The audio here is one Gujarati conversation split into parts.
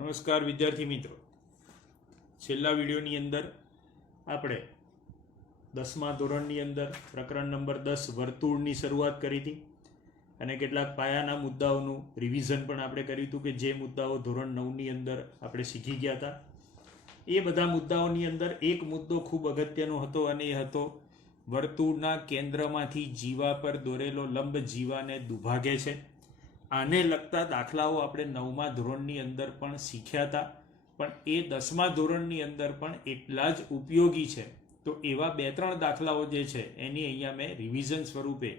નમસ્કાર વિદ્યાર્થી મિત્રો, છેલ્લા વિડીયોની અંદર આપણે 10મા ધોરણની અંદર પ્રકરણ નંબર 10 વર્તુળની શરૂઆત કરી હતી અને કેટલાક પાયાના મુદ્દાઓનું રિવિઝન પણ આપણે કર્યું હતું કે જે મુદ્દાઓ ધોરણ 9ની અંદર આપણે શીખી ગયા હતા. એ બધા મુદ્દાઓની અંદર એક મુદ્દો ખૂબ અગત્યનો હતો અને એ હતો વર્તુળના કેન્દ્રમાંથી જીવા પર દોરેલો લંબ જીવાને દુભાગે છે. આને લગતા દાખલાઓ આપણે 9મા ધોરણની અંદર પણ શીખ્યા હતા, પણ એ 10મા ધોરણની અંદર પણ એટલા જ ઉપયોગી છે. તો એવા 2-3 દાખલાઓ જે છે એની અહીંયા મેં રિવિઝન સ્વરૂપે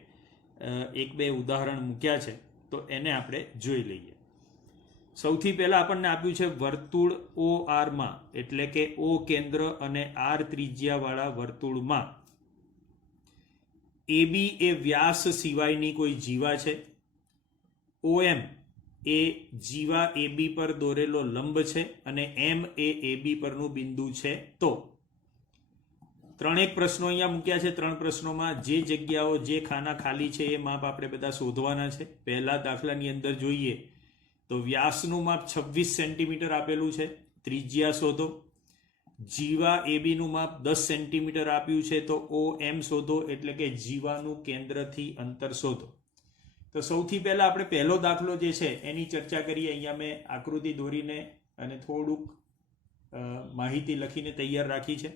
1-2 ઉદાહરણ મૂક્યા છે, તો એને આપણે જોઈ લઈએ. સૌથી પહેલાં આપણને આપ્યું છે વર્તુળ ORમાં, એટલે કે O કેન્દ્ર અને R ત્રિજ્યાવાળા વર્તુળમાં AB એ વ્યાસ સિવાયની કોઈ જીવા છે, OM એ જીવા AB પર દોરેલો લંબ છે અને M એ AB પરનું બિંદુ છે. તો 3 પ્રશ્નો અહીંયા મૂક્યા છે. 3 પ્રશ્નોમાં જે જગ્યાઓ જે ખાના ખાલી છે એ માપ આપણે બધા શોધવાના છે. પહેલા દાખલાની અંદર જોઈએ તો વ્યાસનું માપ 26 સેન્ટીમીટર આપેલું છે, ત્રિજ્યા શોધો. જીવા AB નું માપ 10 સેન્ટીમીટર આપ્યું છે, તો OM શોધો, એટલે કે જીવાનું કેન્દ્રથી અંતર શોધો. તો સૌથી પહેલા આપણે પહેલો દાખલો જે છે એની ચર્ચા કરીએ. અહીંયા મેં આકૃતિ દોરીને અને થોડુંક માહિતી લખીને તૈયાર રાખી છે.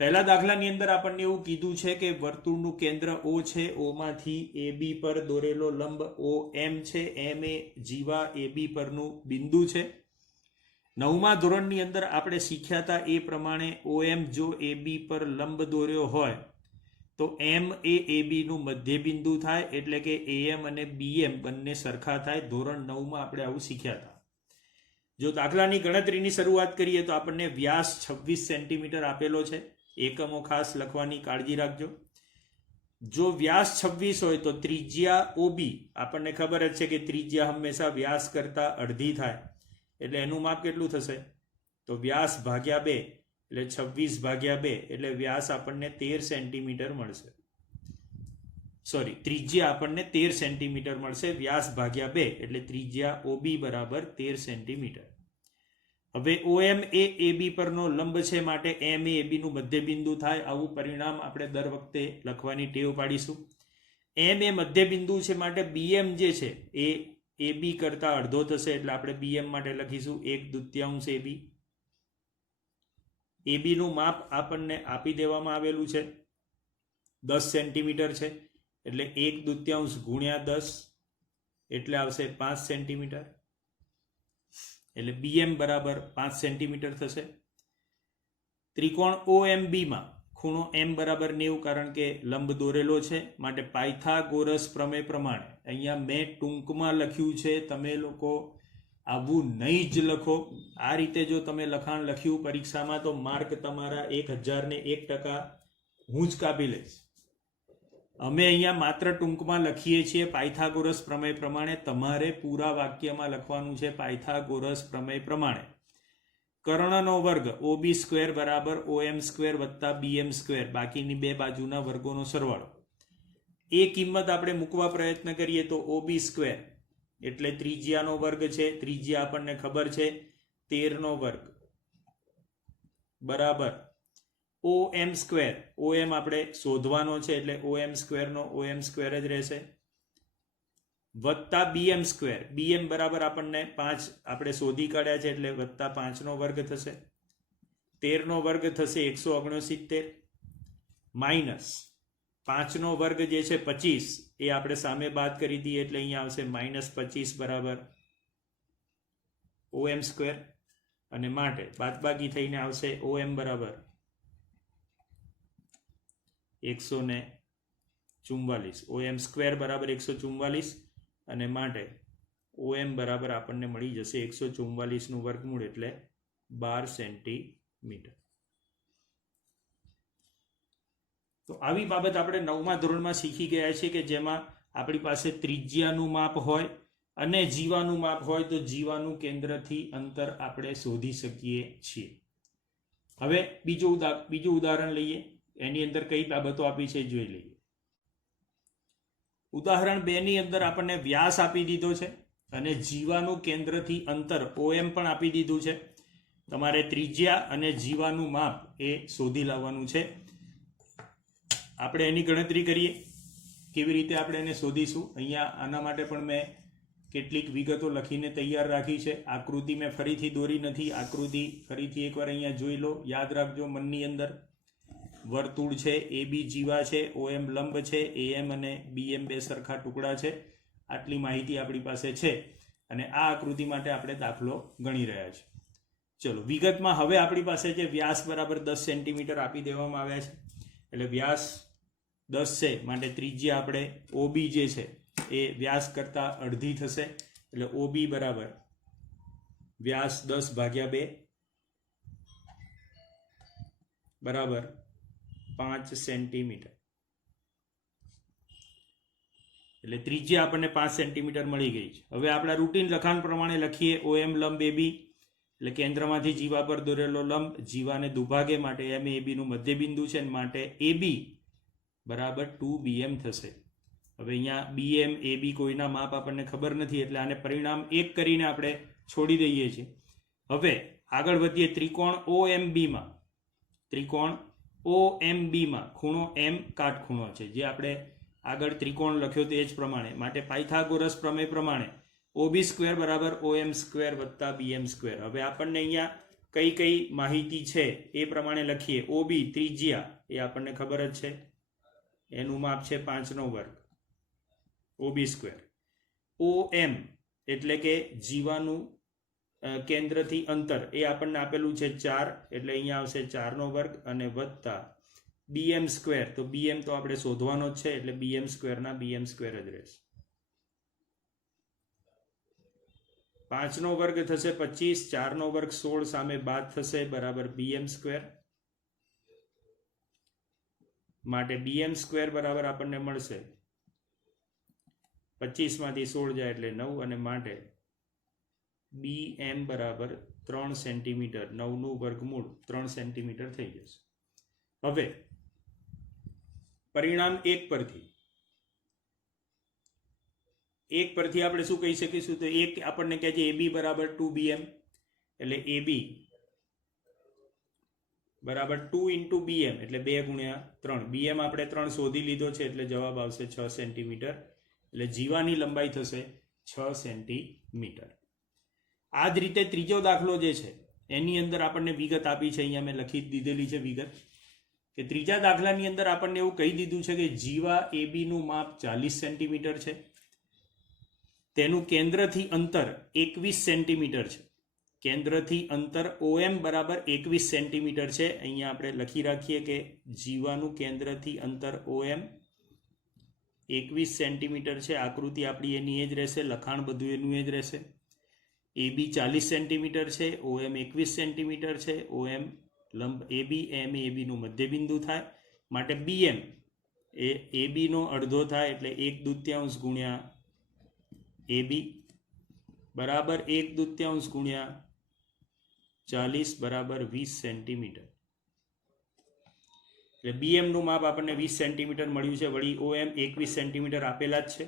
પહેલા દાખલાની અંદર આપણને એવું કીધું છે કે વર્તુળનું કેન્દ્ર O છે, ઓમાંથી AB પર દોરેલો લંબ OM છે, M એ જીવા AB પરનું બિંદુ છે. 9મા ધોરણની અંદર આપણે શીખ્યા હતા એ પ્રમાણે OM જો AB પર લંબ દોર્યો હોય તો M એ AB નું મધ્યબિંદુ થાય, એટલે કે AM અને BM બંને સરખા થાય. ધોરણ 9માં આપણે આવું શીખ્યા હતા. જો દાખલાની ગણતરીની શરૂઆત કરીએ તો આપણને વ્યાસ 26 સેન્ટીમીટર આપેલો છે. એકમો ખાસ લખવાની કાળજી રાખજો. જો વ્યાસ 26 હોય તો ત્રિજ્યા OB, આપણને ખબર જ છે કે ત્રિજ્યા હંમેશા વ્યાસ કરતા અડધી થાય, એટલે એનું માપ કેટલું થશે? તો વ્યાસ ભાગ્યા 2, એટલે 26 ભાગ્યા 2, એટલે વ્યાસ આપણને 13 સેન્ટીમીટર મળશે. સોરી, ત્રિજ્યા આપણને 13 સેન્ટીમીટર મળશે. વ્યાસ ભાગ્યા 2, એટલે ત્રિજ્યા OB બરાબર 13 સેન્ટીમીટર. હવે OM એ AB પરનો લંબ છે, માટે M એ AB નું મધ્યબિંદુ થાય. આવું પરિણામ આપણે દર વખતે લખવાની ટેવ પાડીશું. M એ મધ્યબિંદુ છે, માટે BM જે છે એ AB કરતા અડધો થશે, એટલે આપણે BM માટે લખીશું 1/2 AB. AB નું માપ આપણને આપી દેવામાં આવેલું છે, 10 સેન્ટીમીટર છે, એટલે 1/2 ગુણ્યા 10 એટલે આવશે 5 સેન્ટીમીટર, એટલે BM બરાબર 5 સેન્ટીમીટર થશે. ત્રિકોણ OMB માં ખૂણો M બરાબર 90, કારણ કે લંબ દોરેલો છે, માટે પાયથાગોરસ પ્રમેય પ્રમાણે અહીંયા મેં ટૂંકમાં લખ્યું છે, તમે લોકો આવું નહીં જ લખો. આ રીતે જો તમે લખાણ લખ્યું પરીક્ષામાં તો માર્ક તમારા 1001% હું જ કાપી લઈશ. અમે અહીંયા માત્ર ટૂંકમાં લખીએ છીએ પાયથાગોરસ પ્રમેય પ્રમાણે. તમારે પૂરા વાક્યમાં લખવાનું છે પાયથાગોરસ પ્રમેય પ્રમાણે. કર્ણનો વર્ગ OB² બરાબર OM² વત્તા BM², બાકીની બે બાજુના વર્ગોનો સરવાળો. એ કિંમત આપણે મૂકવા પ્રયત્ન કરીએ તો OB² એટલે ત્રિજ્યાનો વર્ગ છે, ત્રિજ્યા આપણને ખબર છે 13નો વર્ગ બરાબર OM², OM આપણે શોધવાનો છે, એટલે OM² નો OM² જ રહેશે, વત્તા BM². BM બરાબર આપણને 5 આપણે શોધી કાઢ્યા છે, એટલે વત્તા 5નો વર્ગ થશે. 13નો વર્ગ થશે 169, માઇનસ 5નો વર્ગ જે છે 25, એ આપણે સામે બાદ કરી દઈએ, એટલે અહીંયા આવશે -25 બરાબર OM², અને માટે બાદબાકી થઈને આવશે OM બરાબર 144, OM² બરાબર 144, અને માટે OM બરાબર આપણને મળી જશે 144નું વર્ગમૂળ, એટલે 12 સેન્ટીમીટર. તો આવી બાબત આપણે 9મા ધોરણમાં શીખી ગયા છે, કે જેમાં આપણી પાસે ત્રિજ્યાનું માપ હોય અને જીવાનું માપ હોય તો જીવાનું કેન્દ્રથી અંતર આપણે શોધી શકીએ છીએ. હવે બીજું ઉદાહરણ લઈએ. એની અંદર કઈ બાબતો આપી છે જોઈ લઈએ. ઉદાહરણ 2 ની અંદર આપણને વ્યાસ આપી દીધો છે અને જીવાનું કેન્દ્રથી અંતર OM પણ આપી દીધું છે. તમારે ત્રિજ્યા અને જીવાનું માપ એ શોધી લાવવાનું છે. આપણે એની ગણતરી કરીએ. કેવી રીતે આપણે એને શોધીશું? અહીંયા આના માટે પણ મેં કેટલીક વિગતો લખીને તૈયાર રાખી છે. આકૃતિ મેં ફરીથી દોરી નથી. આકૃતિ ફરીથી એકવાર અહીંયા જોઈ લો, યાદ રાખજો મનની અંદર. વર્તુળ છે, AB જીવા છે, OM લંબ છે, AM અને BM બે સરખા ટુકડા છે. આટલી માહિતી આપણી પાસે છે અને આ આકૃતિ માટે આપણે દાખલો ગણી રહ્યા છીએ. ચલો વિગતમાં હવે આપણી પાસે જે વ્યાસ બરાબર 10 સેન્ટીમીટર આપી દેવામાં આવ્યા છે, એટલે વ્યાસ 10 છે માટે ત્રિજ્યા આપણે OB જે છે એ વ્યાસ કરતા અડધી થશે. એટલે OB બરાબર વ્યાસ 10 ભાગ્યા 2 બરાબર 5 સેન્ટીમીટર. એટલે ત્રિજ્યા આપણને 5 સેન્ટીમીટર મળી ગઈ છે. હવે આપણા રૂટીન લખાણ પ્રમાણે લખીએ. OM લંબ AB એટલે કેન્દ્રમાંથી જીવા પર દોરેલો લંબ, જીવાને દુભાગે માટે M AB નું મધ્યબિંદુ છે, માટે AB બરાબર 2BM થશે. હવે અહીંયા BM AB કોઈના માપ આપણને ખબર નથી, એટલે આને પરિણામ 1 કરીને આપણે છોડી દઈએ છીએ. હવે આગળ વધીએ. ત્રિકોણ OMB માં, ત્રિકોણ OMB માં ખૂણો M કાટખૂણો છે, જે આપણે આગળ ત્રિકોણ લખ્યો તે જ પ્રમાણે, માટે પાયથાગોરસ પ્રમેય પ્રમાણે OB સ્ક્વેર બરાબર OM સ્ક્વેર વત્તા BM સ્ક્વેર. હવે આપણને અહીંયા કઈ કઈ માહિતી છે એ પ્રમાણે લખીએ. OB ત્રિજ્યા એ આપણને ખબર જ છે, એનું માપ છે 5 વર્ગ OB સ્ક્વેર. OM એટલે કે જીવાનું કેન્દ્રથી અંતર એ આપણને આપેલું છે 4, એટલે અહીંયા આવશે 4 વર્ગ અને વત્તા BM સ્ક્વેર. તો BM તો આપણે શોધવાનો જ છે, એટલે BM સ્ક્વેરના BM સ્ક્વેર જ રહેશે. 5 વર્ગ થશે 25, 4 વર્ગ 16, સામે બાદ થશે બરાબર BM સ્ક્વેર. માટે BM સ્ક્વેર બરાબર આપણને મળશે 25 માંથી 16 જાય એટલે 9, અને માટે BM બરાબર 3 સેન્ટીમીટર. 9 નું વર્ગમૂળ 3 સેન્ટીમીટર થઈ જશે. હવે પરિણામ 1 પરથી આપણે શું કહી શકીશું? તો 1 આપણને કહે છે AB બરાબર 2BM, એટલે AB બરાબર 2 into BM એટલે 2 ગુણ્યા 3. BM આપણે 3 શોધી લીધો છે, એટલે જવાબ આવશે 6 સેન્ટીમીટર. એટલે જીવાની લંબાઈ થશે 6 સેન્ટીમીટર. આ જ રીતે ત્રીજો દાખલો જે છે એની અંદર આપણને વિગત આપી છે, અહીંયા મેં લખી દીધેલી છે વિગત, કે ત્રીજા દાખલાની અંદર આપણને એવું કહી દીધું છે કે જીવા AB નું માપ 40 સેન્ટીમીટર છે, તેનું કેન્દ્રથી અંતર 21 સેન્ટીમીટર છે. કેન્દ્રથી અંતર OM બરાબર 21 સેન્ટીમીટર છે. અહીંયા આપણે લખી રાખીએ કે જીવાનું કેન્દ્રથી અંતર OM 21 સેન્ટીમીટર છે. આકૃતિ આપણી એની એ જ રહેશે, લખાણ બધું એનું એ જ રહેશે. AB 40 સેન્ટીમીટર છે, OM 21 સેન્ટીમીટર છે. OM લંબ AB, M AB નું મધ્યબિંદુ થાય, માટે BM એ AB નો અડધો થાય, એટલે 1/2 ગુણ્યા AB બરાબર 1/2 ગુણ્યા 40 બરાબર 20 સેન્ટીમીટર. એટલે BM નું માપ આપણને 20 સેન્ટીમીટર મળ્યું છે. વળી OM 21 સેન્ટીમીટર આપેલા જ છે.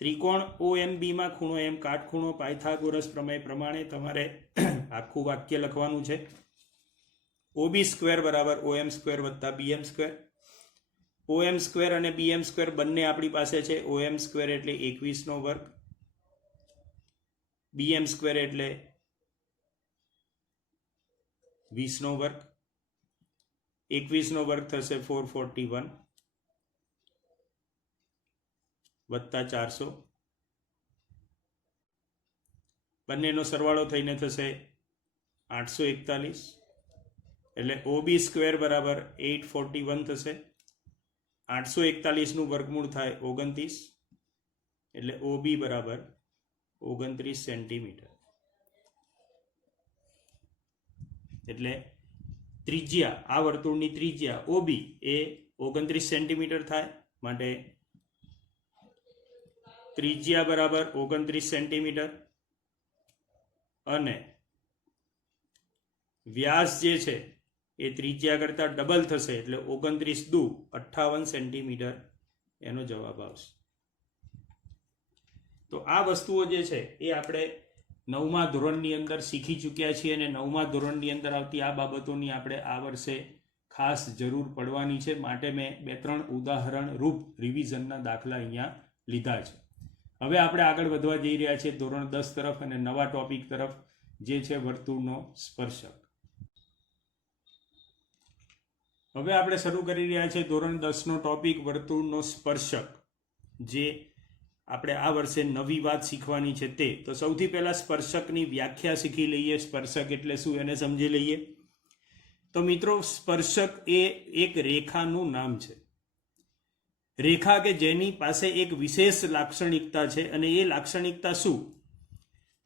ત્રિકોણ OMB માં ખૂણો M કાટખૂણો. પાયથાગોરસ પ્રમેય પ્રમાણે તમારે આખું વાક્ય લખવાનું છે. OB સ્ક્વેર બરાબર OM સ્ક્વેર વત્તા BM સ્ક્વેર. OM સ્ક્વેર અને BM સ્ક્વેર બંને આપણી પાસે છે. OM સ્ક્વેર એટલે 21 વર્ગ, BM સ્ક્વેર એટલે 20 વર્ગ. 21 વર્ગ થશે 441 વત્તા 400, બંનેનો સરવાળો થઈને થશે 841. એટલે OB સ્ક્વેર બરાબર 841 થશે. 841 નું વર્ગમૂળ થાય 29, એટલે OB બરાબર 29 સેન્ટીમીટર. એટલે ત્રિજ્યા, આ વર્તુળની ત્રિજ્યા OB એ 29 સેન્ટીમીટર થાય, માટે ત્રિજ્યા બરાબર 29 સેન્ટીમીટર અને વ્યાસ જે છે એ ત્રિજ્યા કરતા ડબલ થશે, એટલે 29 દુ 58 સેન્ટીમીટર એનો જવાબ આવશે. તો આ વસ્તુઓ જે છે એ આપણે 9મા ધોરણની અંદર શીખી ચૂક્યા છીએ અને 9મા ધોરણની અંદર આવતી આ બાબતોની આપણે આ વર્ષે ખાસ જરૂર પડવાની છે. માટે મેં 2-3 ઉદાહરણ રૂપ રિવિઝનના દાખલા અહીંયા લીધા છે. હવે આપણે આગળ વધવા જઈ રહ્યા છીએ ધોરણ 10 તરફ અને નવા ટોપિક તરફ, જે છે વર્તુળનો સ્પર્શક. હવે આપણે શરૂ કરી રહ્યા છીએ ધોરણ 10નો ટોપિક વર્તુળનો સ્પર્શક, જે આપણે આ વર્ષે નવી વાત શીખવાની છે તે. તો સૌથી પહેલા સ્પર્શકની વ્યાખ્યા શીખી લઈએ. સ્પર્શક એટલે શું એને સમજી લઈએ. તો મિત્રો, સ્પર્શક એ એક રેખાનું નામ છે. રેખા કે જેની પાસે એક વિશેષ લાક્ષણિકતા છે, અને એ લાક્ષણિકતા શું?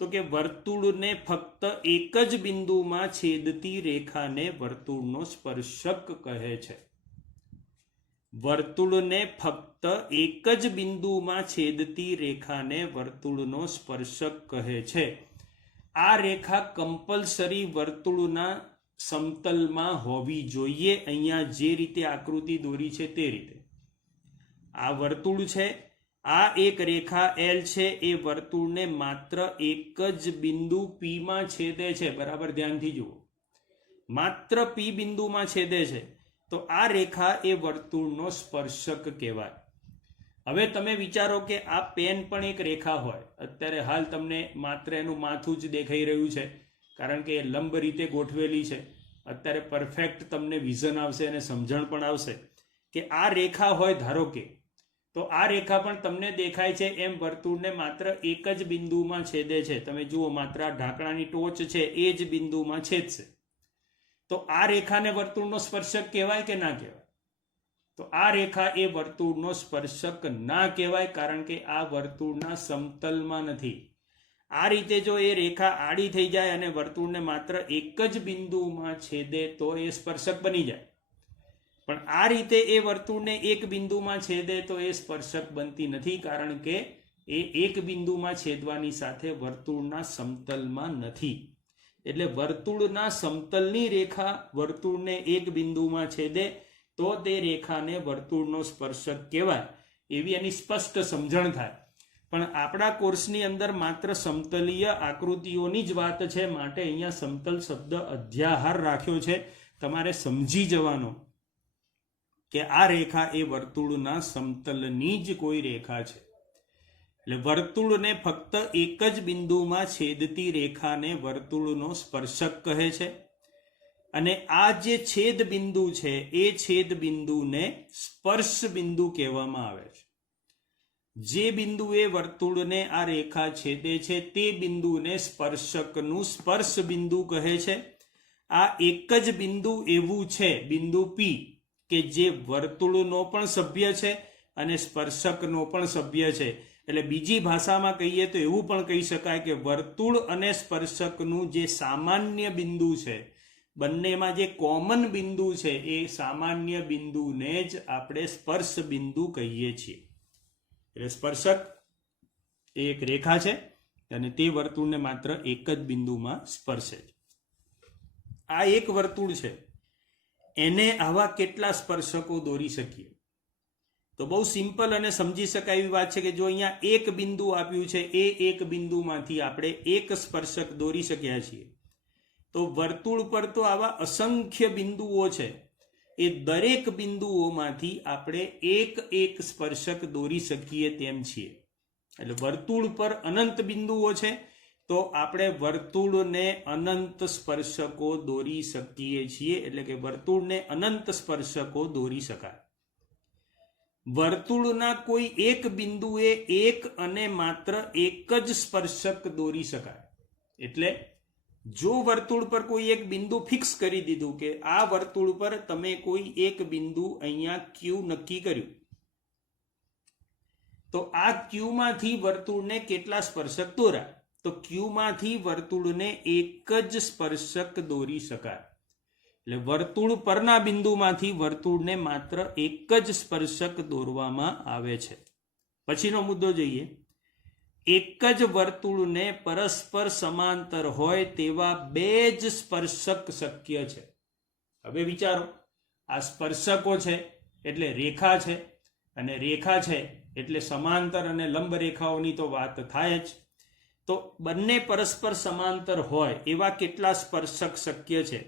તો કે વર્તુળને ફક્ત એક જ બિંદુમાં છેદતી રેખાને વર્તુળનો સ્પર્શક કહે છે. વર્તુળને ફક્ત એક જ બિંદુમાં છેદતી રેખાને વર્તુળનો સ્પર્શક કહે છે. આ રેખા કમ્પલસરી વર્તુળના સમતલમાં હોવી જોઈએ. અહીંયા જે રીતે આકૃતિ દોરી છે તે રીતે આ વર્તુળ છે, આ એક રેખા L છે, એ વર્તુળને માત્ર એક જ બિંદુ P માં છેદે છે. બરાબર ધ્યાનથી જુઓ, માત્ર P બિંદુમાં છેદે છે. તો આ રેખા એ વર્તુળનો સ્પર્શક કહેવાય. હવે તમે વિચારો કે આ પેન પણ એક રેખા હોય. અત્યારે હાલ તમને માત્ર એનું માથું જ દેખાઈ રહ્યું છે, કારણ કે એ લંબ રીતે ગોઠવેલી છે. અત્યારે પરફેક્ટ તમને વિઝન આવશે અને સમજણ પણ આવશે કે આ રેખા હોય ધારો કે, તો આ રેખા પણ તમને દેખાય છે એમ વર્તુળને માત્ર એક જ બિંદુમાં છેદે છે. તમે જુઓ, માત્ર આ ઢાંકણાની ટોચ છે એ જ બિંદુમાં છેદશે. તો આ રેખાને વર્તુળનો સ્પર્શક કહેવાય કે ના કહેવાય? તો આ રેખા એ વર્તુળનો સ્પર્શક ના કહેવાય, કારણ કે આ વર્તુળના સમતલમાં નથી. આ રીતે જો એ રેખા આડી થઈ જાય અને વર્તુળને માત્ર એક જ બિંદુમાં છેદે તો એ સ્પર્શક બની જાય. પણ આ રીતે એ વર્તુળને એક બિંદુમાં છેદે તો એ સ્પર્શક બનતી નથી, કારણ કે એ એક બિંદુમાં છેદવાની સાથે વર્તુળના સમતલમાં નથી. એટલે વર્તુળના સમતલની રેખા વર્તુળને એક બિંદુમાં છેદે તો તે રેખાને વર્તુળનો સ્પર્શક કહેવાય, એવી એની સ્પષ્ટ સમજણ થાય. પણ આપણા કોર્સની અંદર માત્ર સમતલીય આકૃતિઓની જ વાત છે, માટે અહીંયા સમતલ શબ્દ અધ્યાહાર રાખ્યો છે. તમારે સમજી જવાનો કે આ રેખા એ વર્તુળના સમતલની જ કોઈ રેખા છે. એટલે વર્તુળને ફક્ત એક જ બિંદુમાં છેદતી રેખાને વર્તુળનો સ્પર્શક કહે છે. અને આ જે છેદ બિંદુ છે એ છેદ બિંદુને સ્પર્શ બિંદુ કહેવામાં આવે છે. જે બિંદુએ વર્તુળને આ રેખા છેદે છે તે બિંદુને સ્પર્શકનું સ્પર્શ બિંદુ કહે છે. આ એક જ બિંદુ એવું છે, બિંદુ P, કે જે વર્તુળનો પણ સભ્ય છે અને સ્પર્શકનો પણ સભ્ય છે. એટલે બીજી ભાષામાં કહીએ તો એવું પણ કહી શકાય કે વર્તુળ અને સ્પર્શકનું જે સામાન્ય બિંદુ છે, બંનેમાં જે કોમન બિંદુ છે, એ સામાન્ય બિંદુને જ આપણે સ્પર્શ બિંદુ કહીએ છીએ. એટલે સ્પર્શક એ એક રેખા છે અને તે વર્તુળને માત્ર એક જ બિંદુમાં સ્પર્શે છે. આ એક વર્તુળ છે, એને આવા કેટલા સ્પર્શકો દોરી શકીએ? તો બહુ સિમ્પલ અને સમજી શકાય એવી વાત છે કે જો અહીંયા એક બિંદુ આપ્યું છે, એ એક બિંદુમાંથી આપણે એક સ્પર્શક દોરી શક્યા છીએ. તો વર્તુળ પર તો આવા અસંખ્ય બિંદુઓ છે, એ દરેક બિંદુઓમાંથી આપણે એક એક સ્પર્શક દોરી શકીએ તેમ છીએ. એટલે વર્તુળ પર અનંત બિંદુઓ છે, તો આપણે વર્તુળને અનંત સ્પર્શકો દોરી શકીએ છીએ. એટલે કે વર્તુળને અનંત સ્પર્શકો દોરી શકાય. વર્તુળના કોઈ એક બિંદુએ એક અને માત્ર એક જ સ્પર્શક દોરી શકાય. એટલે જો વર્તુળ પર કોઈ એક બિંદુ ફિક્સ કરી દીધું કે આ વર્તુળ પર તમે કોઈ એક બિંદુ અહીંયા Q નક્કી કર્યું, તો આ Q માંથી વર્તુળને કેટલા સ્પર્શક દોરાય? તો Q માંથી વર્તુળને એક જ સ્પર્શક દોરી શકાય. એટલે વર્તુળ પરના બિંદુમાંથી વર્તુળને માત્ર એક જ સ્પર્શક દોરવામાં આવે છે. પછીનો મુદ્દો જોઈએ. એક જ વર્તુળને પરસ્પર સમાંતર હોય તેવા બે જ સ્પર્શક શક્ય છે. હવે વિચારો, આ સ્પર્શકો છે એટલે રેખા છે, અને રેખા છે એટલે સમાંતર અને લંબ રેખાઓની તો વાત થાય જ. તો બંને પરસ્પર સમાંતર હોય એવા કેટલા સ્પર્શક શક્ય છે?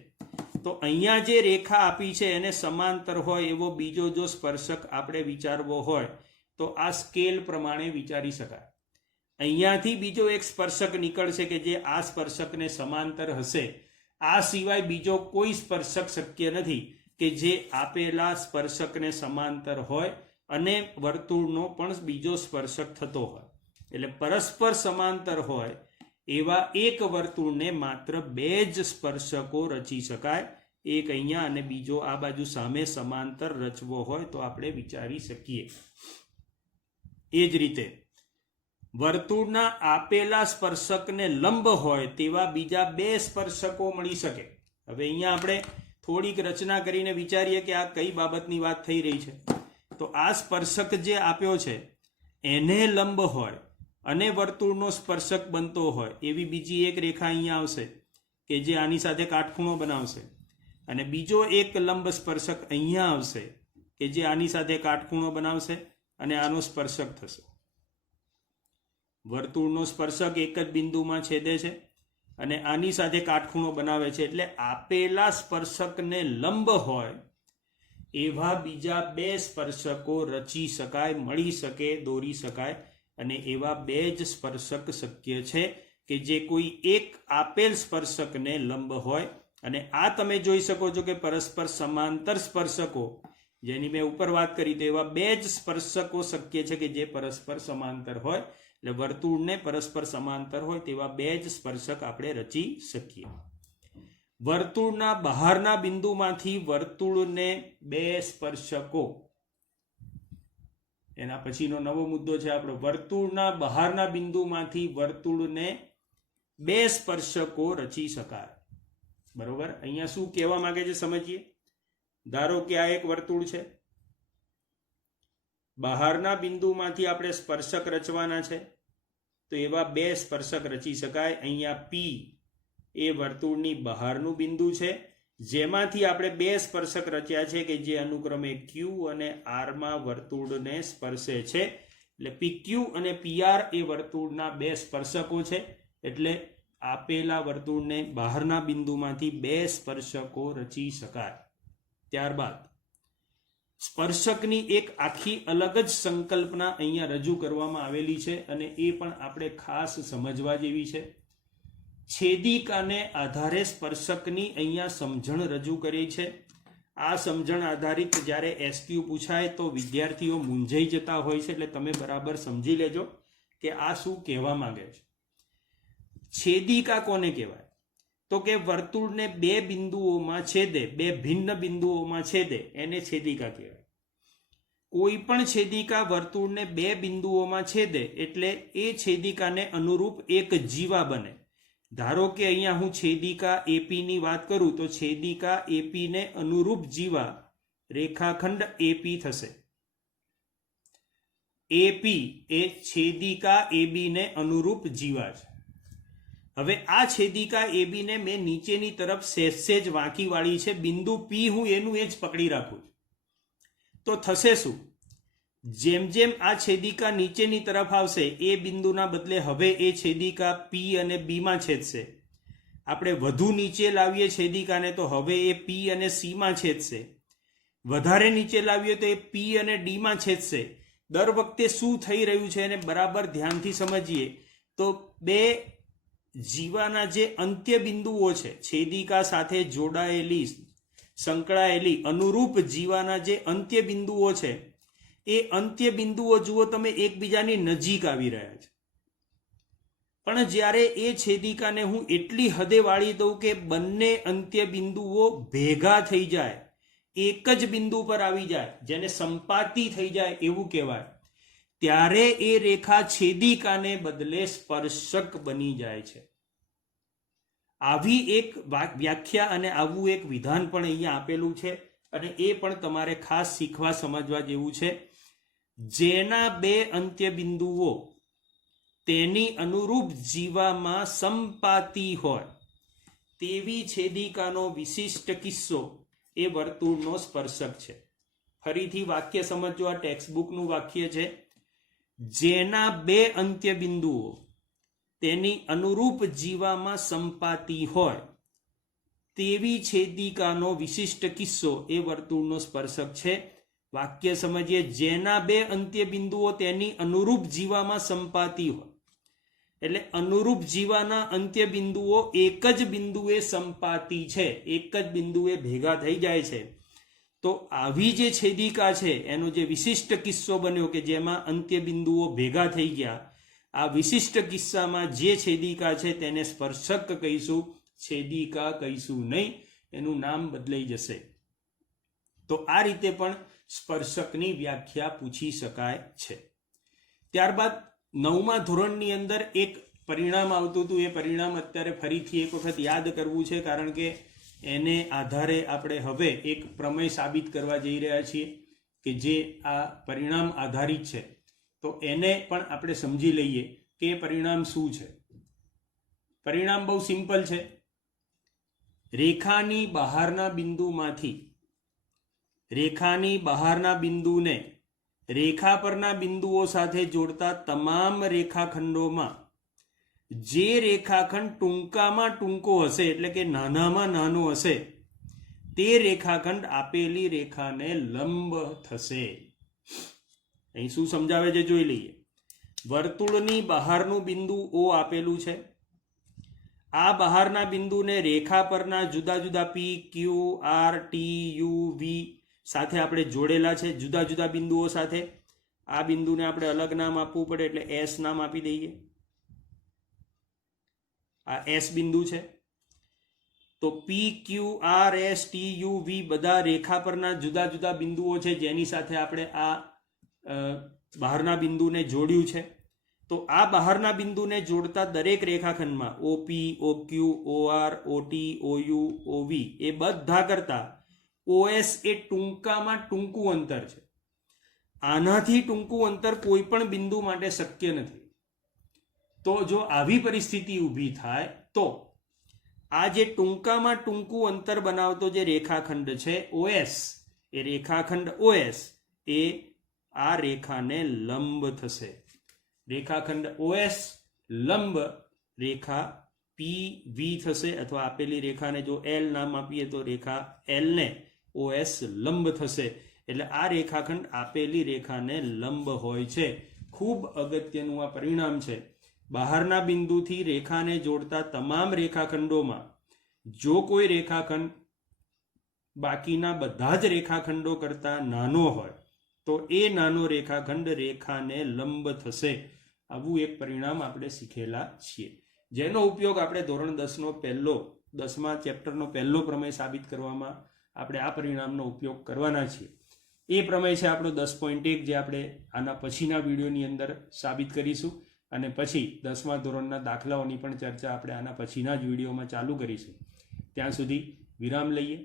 તો અહીંયા જે રેખા આપી છે એને સમાંતર હોય એવો બીજો જો સ્પર્શક આપણે વિચારવો હોય તો આ સ્કેલ પ્રમાણે વિચારી શકાય. અહીંયાથી બીજો એક સ્પર્શક નીકળશે કે જે આ સ્પર્શકને સમાંતર હશે. આ સિવાય બીજો કોઈ સ્પર્શક શક્ય નથી કે જે આપેલા સ્પર્શકને સમાંતર હોય અને વર્તુળનો પણ બીજો સ્પર્શક થતો હોય. એટલે પરસ્પર સમાંતર હોય એવા એક વર્તુળને માત્ર બે જ સ્પર્શકો રચી શકાય. એક અહીંયા અને બીજો આ બાજુ સામે સમાંતર રચવો હોય તો આપણે વિચારી શકીએ. એ જ રીતે વર્તુળના આપેલા સ્પર્શકને લંબ હોય તેવા બીજા બે સ્પર્શકો મળી શકે. હવે અહીંયા આપણે થોડીક રચના કરીને વિચારીએ કે આ કઈ બાબતની વાત થઈ રહી છે. તો આ સ્પર્શક જે આપ્યો છે એને લંબ હોય અને વર્તુળનો સ્પર્શક બનતો હોય એવી બીજી એક રેખા અહીંયા આવશે કે જે આની સાથે કાટખૂણો બનાવશે, અને બીજો એક લંબ સ્પર્શક અહીંયા આવશે કે જે આની સાથે કાટખૂણો બનાવશે અને આનો સ્પર્શક થશે. વર્તુળનો સ્પર્શક એક જ બિંદુમાં છેદે છે અને આની સાથે કાટખૂણો બનાવે છે. એટલે આપેલા સ્પર્શકને લંબ હોય એવા બીજા બે સ્પર્શકો રચી શકાય, મળી શકે, દોરી શકાય. અને એવા બે જ સ્પર્શક શક્ય છે કે જે કોઈ એક આપેલ સ્પર્શકને લંબ હોય. અને આ તમે જોઈ શકો છો કે પરસ્પર સમાંતર સ્પર્શકો જેની મેં ઉપર વાત કરી તો એવા બે જ સ્પર્શકો શક્ય છે કે જે પરસ્પર સમાંતર હોય. એટલે વર્તુળને પરસ્પર સમાંતર હોય તેવા બે જ સ્પર્શક આપણે રચી શકીએ. વર્તુળના બહારના બિંદુમાંથી વર્તુળને બે સ્પર્શકો, એના પછીનો નવો મુદ્દો છે આપણો. વર્તુળના બહારના બિંદુમાંથી વર્તુળને બે સ્પર્શકો રચી શકાય. બરોબર, અહીંયા શું કહેવા માંગે છે સમજીએ. ધારો કે આ એક વર્તુળ છે, બહારના બિંદુમાંથી આપણે સ્પર્શક રચવાના છે તો એવા બે સ્પર્શક રચી શકાય. અહીંયા પી એ વર્તુળની બહારનું બિંદુ છે જેમાંથી આપણે બે સ્પર્શક રચ્યા છે કે જે અનુક્રમે ક્યુ અને આર માં વર્તુળને સ્પર્શે છે. એટલે PQ અને PR એ વર્તુળના બે સ્પર્શકો છે. એટલે આપેલા વર્તુળને બહારના બિંદુમાંથી બે સ્પર્શકો રચી શકાય. ત્યારબાદ સ્પર્શકની એક આખી અલગ જ સંકલ્પના અહીંયા રજૂ કરવામાં આવેલી છે અને એ પણ આપણે ખાસ સમજવા જેવી છે. છેદિકાને આધારે સ્પર્શકની અહીંયા સમજણ રજૂ કરી છે. આ સમજણ આધારિત જ્યારે SQ પૂછાય તો વિદ્યાર્થીઓ મૂંઝાઈ જતા હોય છે. એટલે તમે બરાબર સમજી લેજો કે આ શું કહેવા માંગે છે. છેદિકા કોને કહેવાય? તો કે વર્તુળને બે બિંદુઓમાં છેદે, બે ભિન્ન બિંદુઓમાં છેદે એને છેદિકા કહેવાય. કોઈ પણ છેદિકા વર્તુળને બે બિંદુઓમાં છેદે એટલે એ છેદિકાને અનુરૂપ એક જીવા બને. ધારો કે અહીંયા હું છેદિકા AP ની વાત કરું તો છેદિકા AP ને અનુરૂપ જીવા રેખાખંડ AP થશે. AP એ છેદિકા AB ને અનુરૂપ જીવા છે. હવે આ છેદિકા AB ને મેં નીચેની તરફ સહેજ વાંકી વાળી છે. બિંદુ P હું એનું એ જ પકડી રાખું છું. તો થશે શું? જેમ જેમ આ છેદિકા નીચેની તરફ આવશે એ બિંદુના બદલે હવે એ છેદિકા P અને B માં છેદશે. આપણે વધુ નીચે લાવીએ છેદિકાને તો હવે એ P અને C માં છેદશે. વધારે નીચે લાવીએ તો એ P અને D માં છેદશે. દર વખતે શું થઈ રહ્યું છે એને બરાબર ધ્યાનથી સમજીએ તો બે જીવાના જે અંત્ય બિંદુઓ છે, છેદિકા સાથે જોડાયેલી સંકળાયેલી અનુરૂપ જીવાના જે અંત્ય બિંદુઓ છે એ અંત્ય બિંદુઓ જુઓ તમે એકબીજાની નજીક આવી રહ્યા છે. પણ જ્યારે એ છેદિકાને હું એટલી હદે વાળી દઉં કે બંને અંત્ય બિંદુઓ ભેગા થઈ જાય, એક જ બિંદુ પર આવી જાય, જેને સંપાતી થઈ જાય એવું કહેવાય, ત્યારે એ રેખા છેદિકાને બદલે સ્પર્શક બની જાય છે. આવી એક વ્યાખ્યા અને આવું એક વિધાન પણ અહીંયા આપેલું છે અને એ પણ તમારે ખાસ શીખવા સમજવા જેવું છે. જેના બે અંત્ય બિંદુઓ તેની અનુરૂપ જીવામાં સંપાતી હોય તેવી છેદિકાનો વિશિષ્ટ કિસ્સો એ વર્તુળનો સ્પર્શક છે. ફરીથી વાક્ય સમજો. આ ટેક્સ્ટબુકનું વાક્ય છે જેના બે અંત્ય બિંદુઓ તેની અનુરૂપ જીવામાં સંપાતી હોય તેવી છેદિકાનો વિશિષ્ટ કિસ્સો એ વર્તુળનો સ્પર્શક છે. વાક્ય સમજીએ. જેના બે અંત્ય બિંદુઓ તેની અનુરૂપ જીવામાં સંપાતી હોય, એટલે અનુરૂપ જીવાના અંત્ય બિંદુઓ એક જ બિંદુએ સંપાતી છે, એક જ બિંદુએ ભેગા થઈ જાય છે. તો આવી જે છેદિકા છે એનો જે વિશિષ્ટ કિસ્સો બન્યો કે જેમાં અંત્ય બિંદુઓ ભેગા થઈ ગયા, આ વિશિષ્ટ કિસ્સામાં જે છેદિકા છે તેને સ્પર્શક કહીશું, છેદિકા કહીશું નહીં, એનું નામ બદલાઈ જશે. તો આ રીતે પણ સ્પર્શકની વ્યાખ્યા પૂછી શકાય છે. ત્યારબાદ 9મા ધોરણની અંદર એક પરિણામ આવતું હતું. એ પરિણામ અત્યારે ફરીથી એક વખત યાદ કરવું છે, કારણ કે એને આધારે આપણે હવે એક પ્રમેય સાબિત કરવા જઈ રહ્યા છીએ કે જે આ પરિણામ આધારિત છે. તો એને પણ આપણે સમજી લઈએ કે પરિણામ શું છે. પરિણામ બહુ સિમ્પલ છે. રેખાની બહારના બિંદુને રેખા પરના બિંદુઓ સાથે જોડતા તમામ રેખાખંડોમાં જે રેખાખંડ ટૂંકામાં ટૂંકો હશે, એટલે કે નાનામાં નાનો હશે, તે રેખાખંડ આપેલી રેખાને લંબ થશે. અહીં શું સમજાવે છે જોઈ લઈએ. વર્તુળની બહારનું બિંદુ O આપેલું છે. આ બહારના બિંદુને રેખા પરના જુદા જુદા P, Q, R, T, U, V સાથે આપણે જોડેલા છે, જુદા જુદા બિંદુઓ સાથે. આ બિંદુને આપણે અલગ નામ આપવું પડે એટલે S નામ આપી દઈએ. આ S બિંદુ છે. તો P, Q, R, S, T, U, V બધા રેખા પરના જુદા જુદા બિંદુઓ છે જેની સાથે આપણે આ બહારના બિંદુને જોડ્યું છે. તો આ બહારના બિંદુને જોડતા દરેક રેખાખંડમાં OP, OQ, OR, OT, OU, OV એ બધા કરતા OS એ ટૂંકામાં ટૂંકું અંતર છે. આનાથી ટૂંકું અંતર કોઈ પણ બિંદુ માટે શક્ય નથી. તો જો આવી પરિસ્થિતિ ઊભી થાય તો આ જે ટૂંકામાં ટૂંકું અંતર બનાવતો જે રેખાખંડ છે OS, એ રેખાખંડ OS એ આ રેખાને લંબ થશે. રેખાખંડ OS લંબ રેખા PV થશે, અથવા આપેલી રેખાને જો L નામ આપીએ તો રેખા L ને OS લંબ થશે. એટલે આ રેખાખંડ આપેલી રેખાને લંબ હોય છે. ખૂબ અગત્યનું આ પરિણામ છે. બહારના બિંદુથી રેખાને જોડતા તમામ રેખાખંડોમાં જો કોઈ રેખાખંડ બાકીના બધા જ રેખાખંડો કરતા નાનો હોય તો એ નાનો રેખાખંડ રેખાને લંબ થશે. આવું એક પરિણામ આપણે શીખેલા છીએ, જેનો ઉપયોગ આપણે ધોરણ 10મા ચેપ્ટરનો પહેલો પ્રમેય સાબિત કરવામાં આપણે આ પરિણામનો ઉપયોગ કરવાના છીએ. એ પ્રમેય છે આપણો 10.1, જે આપણે આના પછીના વિડીયોની અંદર સાબિત કરીશું. અને પછી 10મા ધોરણના દાખલાઓની પણ ચર્ચા આપણે આના પછીના જ વિડીયોમાં ચાલુ કરીશું. ત્યાં સુધી વિરામ લઈએ.